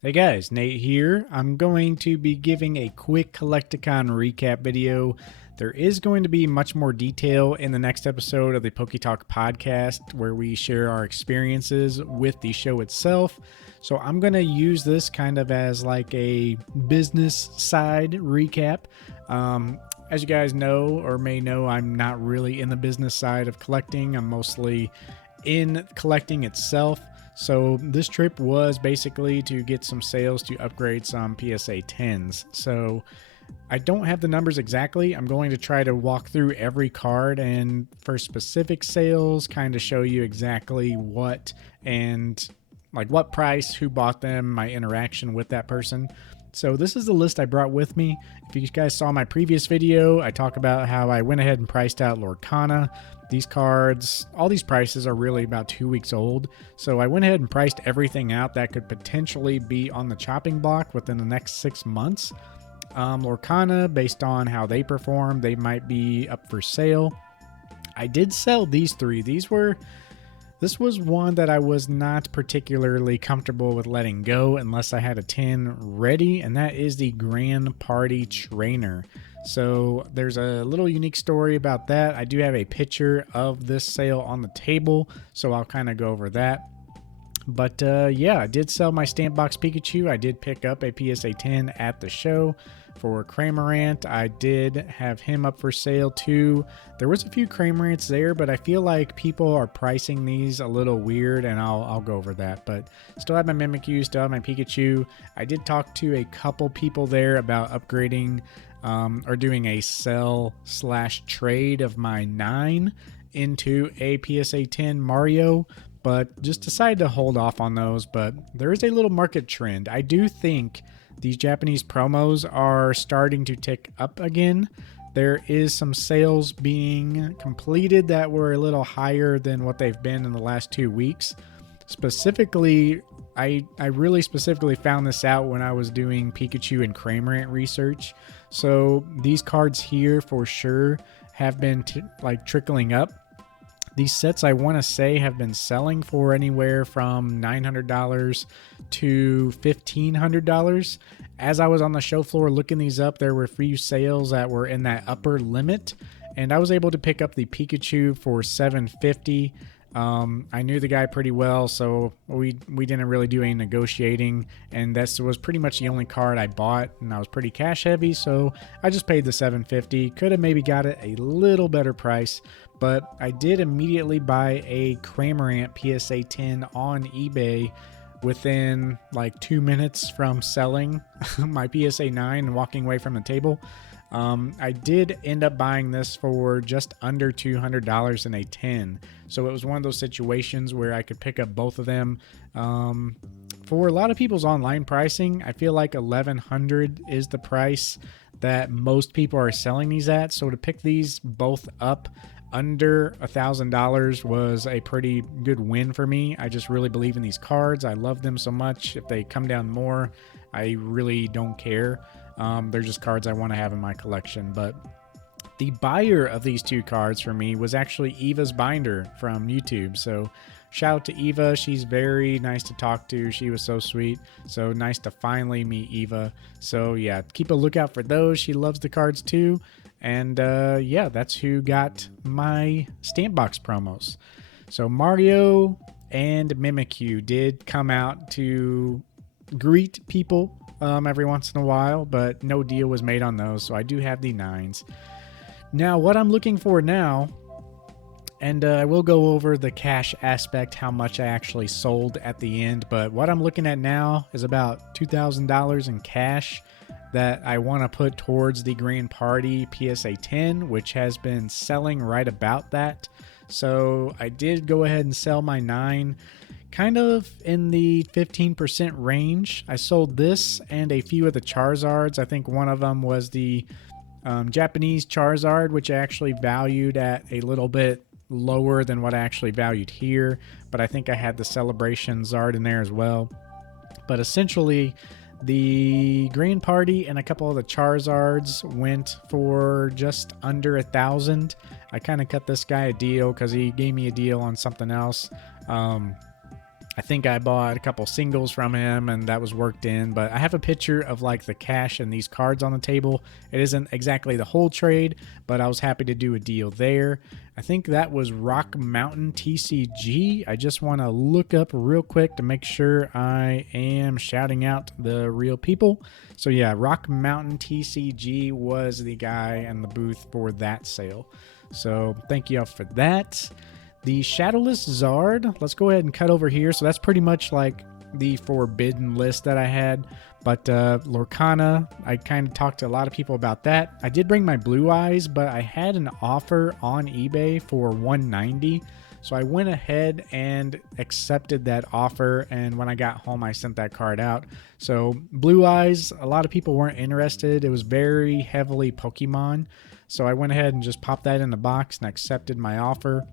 Hey guys, Nate here. I'm going to be giving a quick Collecticon recap video. There is going to be much more detail in the next episode of the PokeTalk podcast where we share our experiences with the show itself. So I'm going to use this kind of as like a business side recap. As you guys know or may know, I'm not really in the business side of collecting. I'm mostly in collecting itself. So this trip was basically to get some sales to upgrade some PSA 10s. So I don't have the numbers exactly. I'm going to try to walk through every card and for specific sales, kind of show you exactly what and like what price, who bought them, my interaction with that person. So this is the list I brought with me. If you guys saw my previous video, I talk about how I went ahead and priced out Lorcana. These cards, all these prices are really about 2 weeks old. So I went ahead and priced everything out that could potentially be on the chopping block within the next 6 months. Lorcana, based on how they perform, they might be up for sale. I did sell these three. This was one that I was not particularly comfortable with letting go unless I had a 10 ready, and that is the Grand Party Trainer. So there's a little unique story about that. I do have a picture of this sale on the table, so I'll kind of go over that. But yeah, I did sell my Stamp Box Pikachu. I did pick up a PSA 10 at the show for Cramorant. I did have him up for sale too. There was a few Cramorants there, but I feel like people are pricing these a little weird, and I'll go over that. But still have my Mimikyu, still have my Pikachu. I did talk to a couple people there about upgrading or doing a sell/trade of my 9 into a PSA 10 Mario, but just decided to hold off on those. But there is a little market trend. I do think these Japanese promos are starting to tick up again. There is some sales being completed that were a little higher than what they've been in the last 2 weeks. Specifically, I really specifically found this out when I was doing Pikachu and Cramorant research. So these cards here for sure have been trickling up. These sets, I want to say, have been selling for anywhere from $900 to $1,500. As I was on the show floor looking these up, there were a few sales that were in that upper limit, and I was able to pick up the Pikachu for $750. I knew the guy pretty well, so we didn't really do any negotiating, and this was pretty much the only card I bought, and I was pretty cash heavy, so I just paid the $750. Could have maybe got it a little better price, but I did immediately buy a Cramorant PSA 10 on eBay within like 2 minutes from selling my PSA 9 and walking away from the table. I did end up buying this for just under $200 in a 10. So it was one of those situations where I could pick up both of them. For a lot of people's online pricing, I feel like $1,100 is the price that most people are selling these at. So to pick these both up under $1,000 was a pretty good win for me. I just really believe in these cards. I love them so much. If they come down more, I really don't care. They're just cards I want to have in my collection. But the buyer of these two cards for me was actually Eva's Binder from YouTube. So shout out to Eva. She's very nice to talk to. She was so sweet. So nice to finally meet Eva. So yeah, keep a lookout for those. She loves the cards too. And yeah, that's who got my Stamp Box promos. So Mario and Mimikyu did come out to greet people every once in a while, but no deal was made on those, so I do have the 9s. Now, what I'm looking for now, and I will go over the cash aspect, how much I actually sold at the end, but what I'm looking at now is about $2,000 in cash that I want to put towards the Grand Party PSA 10, which has been selling right about that. So I did go ahead and sell my 9, kind of in the 15% range. I sold this and a few of the Charizards. I think one of them was the Japanese Charizard, which I actually valued at a little bit lower than what I actually valued here. But I think I had the Celebration Zard in there as well. But essentially, the Grand Party and a couple of the Charizards went for just under $1,000. I kind of cut this guy a deal because he gave me a deal on something else. I think I bought a couple singles from him and that was worked in, but I have a picture of like the cash and these cards on the table. It isn't exactly the whole trade, but I was happy to do a deal there. I think that was Rock Mountain TCG. I just want to look up real quick to make sure I am shouting out the real people. So yeah, Rock Mountain TCG was the guy in the booth for that sale. So thank you all for that. The Shadowless Zard, let's go ahead and cut over here. So that's pretty much like the forbidden list that I had. But Lorcana, I kind of talked to a lot of people about that. I did bring my Blue Eyes, but I had an offer on eBay for $190. So I went ahead and accepted that offer. And when I got home, I sent that card out. So Blue Eyes, a lot of people weren't interested. It was very heavily Pokemon. So I went ahead and just popped that in the box and accepted my offer.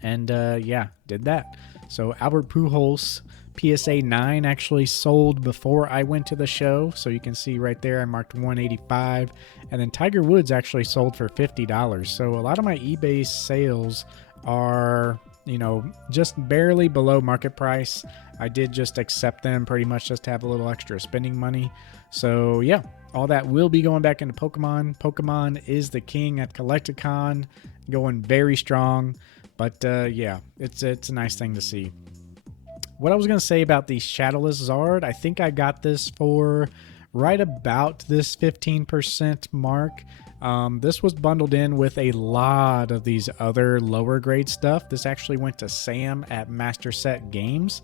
And yeah, did that. So Albert Pujols PSA 9 actually sold before I went to the show. So you can see right there, I marked 185. And then Tiger Woods actually sold for $50. So a lot of my eBay sales are, you know, just barely below market price. I did just accept them pretty much just to have a little extra spending money. So yeah, all that will be going back into Pokemon. Pokemon is the king at Collecticon, going very strong. But yeah, it's a nice thing to see. What I was going to say about the Shadowless Zard, I think I got this for right about this 15% mark. This was bundled in with a lot of these other lower grade stuff. This actually went to Sam at Master Set Games.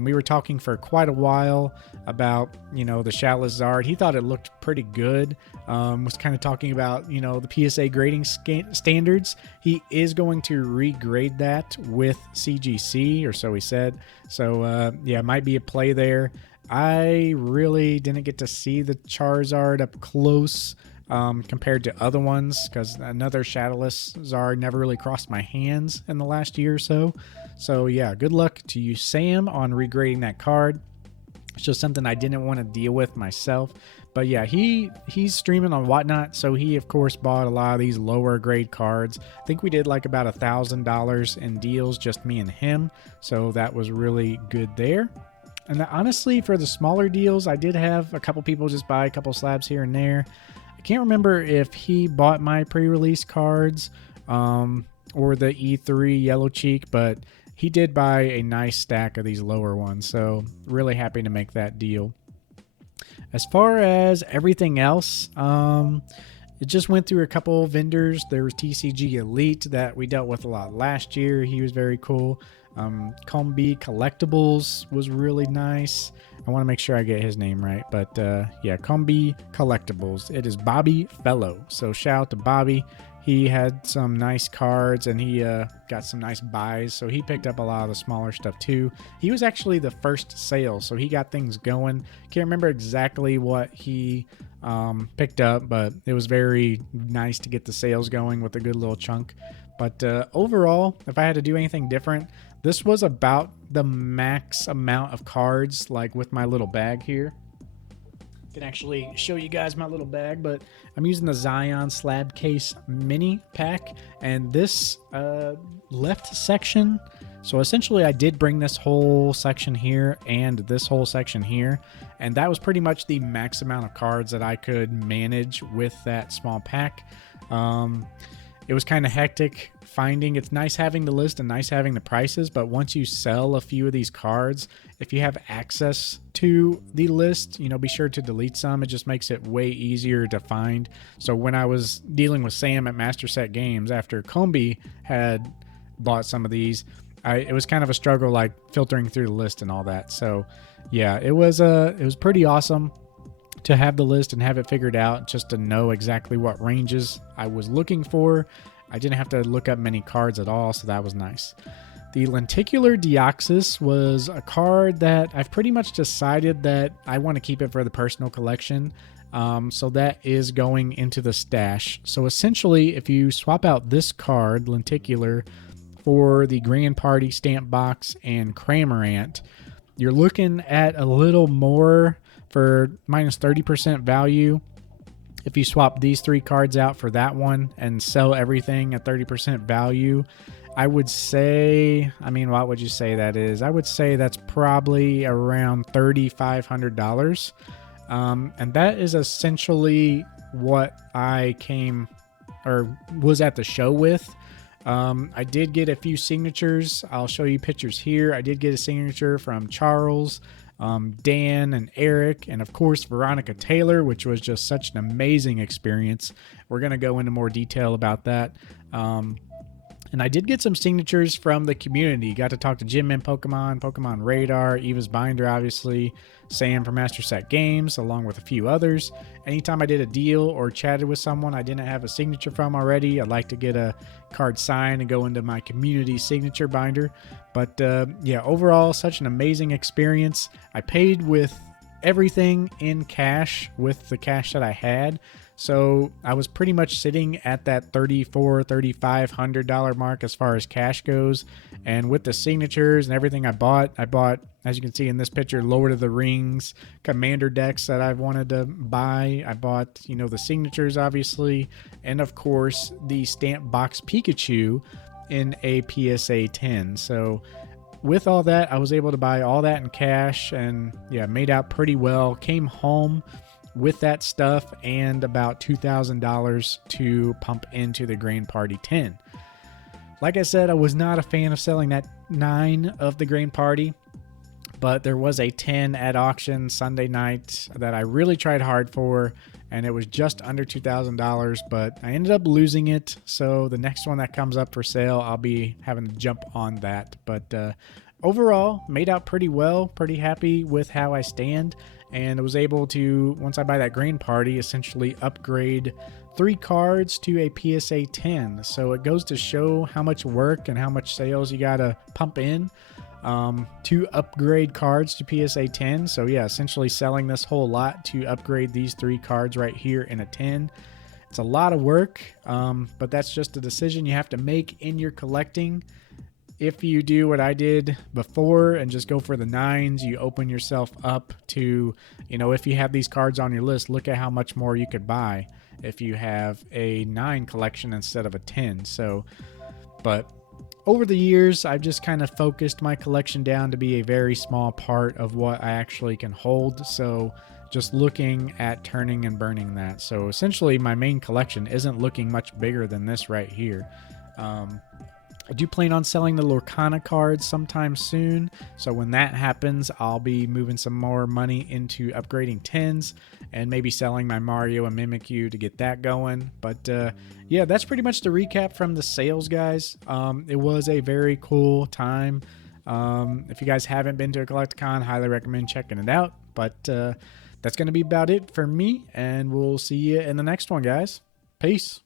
We were talking for quite a while about, you know, the Shadowless Zard. He thought it looked pretty good. Was kind of talking about, you know, the PSA grading standards. He is going to regrade that with CGC, or so he said. So, yeah, might be a play there. I really didn't get to see the Charizard up close compared to other ones, because another Shadowless Zard never really crossed my hands in the last year or so. So yeah, good luck to you, Sam, on regrading that card. It's just something I didn't want to deal with myself. But yeah, he's streaming on Whatnot, so he of course bought a lot of these lower grade cards. I think we did like about $1,000 in deals, just me and him. So that was really good there. And honestly, for the smaller deals, I did have a couple people just buy a couple slabs here and there. I can't remember if he bought my pre-release cards or the E3 Yellow Cheek, but he did buy a nice stack of these lower ones. So really happy to make that deal. As far as everything else, it just went through a couple vendors. There was TCG Elite that we dealt with a lot last year. He was very cool. Combi Collectibles was really nice. I want to make sure I get his name right, but yeah, Combi Collectibles. It is Bobby Fellow. So shout out to Bobby. He had some nice cards and he got some nice buys. So he picked up a lot of the smaller stuff too. He was actually the first sale, so he got things going. Can't remember exactly what he picked up, but it was very nice to get the sales going with a good little chunk. But overall, if I had to do anything different, this was about the max amount of cards, like with my little bag here. I can actually show you guys my little bag, but I'm using the Zion Slab Case Mini Pack, and this left section, so essentially I did bring this whole section here and this whole section here, and that was pretty much the max amount of cards that I could manage with that small pack. It was kind of hectic finding. It's nice having the list and nice having the prices, but once you sell a few of these cards, if you have access to the list, you know, be sure to delete some. It just makes it way easier to find. So when I was dealing with Sam at Master Set Games, after Combi had bought some of these, it was kind of a struggle, like filtering through the list and all that. So yeah, it was pretty awesome to have the list and have it figured out, just to know exactly what ranges I was looking for. I didn't have to look up many cards at all, so that was nice. The Lenticular Deoxys was a card that I've pretty much decided that I want to keep it for the personal collection. So that is going into the stash. So essentially, if you swap out this card, Lenticular, for the Grand Party Stamp Box and Cramorant, you're looking at a little more for minus 30% value. If you swap these three cards out for that one and sell everything at 30% value, I would say, I mean, what would you say that is? I would say that's probably around $3,500. And that is essentially what I came or was at the show with. I did get a few signatures. I'll show you pictures here. I did get a signature from Charles, Dan, and Eric, and of course Veronica Taylor, which was just such an amazing experience. We're going to go into more detail about that. And I did get some signatures from the community. Got to talk to Jim in Pokemon, Pokemon Radar, Eva's Binder, obviously, Sam from Master Set Games, along with a few others. Anytime I did a deal or chatted with someone I didn't have a signature from already, I'd like to get a card signed and go into my community signature binder. But yeah, overall, such an amazing experience. I paid with everything in cash with the cash that I had. So I was pretty much sitting at that $3,500 mark as far as cash goes. And with the signatures and everything I bought, as you can see in this picture, Lord of the Rings, Commander decks that I've wanted to buy. I bought, the signatures, obviously. And of course, the stamp box Pikachu in a PSA 10. So with all that, I was able to buy all that in cash and yeah, made out pretty well. Came home with that stuff and about $2,000 to pump into the Grain Party 10. Like I said, I was not a fan of selling that 9 of the Grain Party, but there was a 10 at auction Sunday night that I really tried hard for, and it was just under $2,000, but I ended up losing it. So the next one that comes up for sale, I'll be having to jump on that. But overall, made out pretty well, pretty happy with how I stand. And I was able to, once I buy that Grain Party, essentially upgrade 3 cards to a PSA 10. So it goes to show how much work and how much sales you got to pump in to upgrade cards to PSA 10. So yeah, essentially selling this whole lot to upgrade these 3 cards right here in a 10. It's a lot of work, but that's just a decision you have to make in your collecting. If you do what I did before and just go for the 9s, you open yourself up to, if you have these cards on your list, look at how much more you could buy if you have a 9 collection instead of a 10. So, but over the years, I've just kind of focused my collection down to be a very small part of what I actually can hold. So just looking at turning and burning that. So essentially my main collection isn't looking much bigger than this right here. I do plan on selling the Lorcana cards sometime soon. So when that happens, I'll be moving some more money into upgrading 10s and maybe selling my Mario and Mimikyu to get that going. But yeah, that's pretty much the recap from the sales, guys. It was a very cool time. If you guys haven't been to a Collecticon, highly recommend checking it out. But that's going to be about it for me, and we'll see you in the next one, guys. Peace.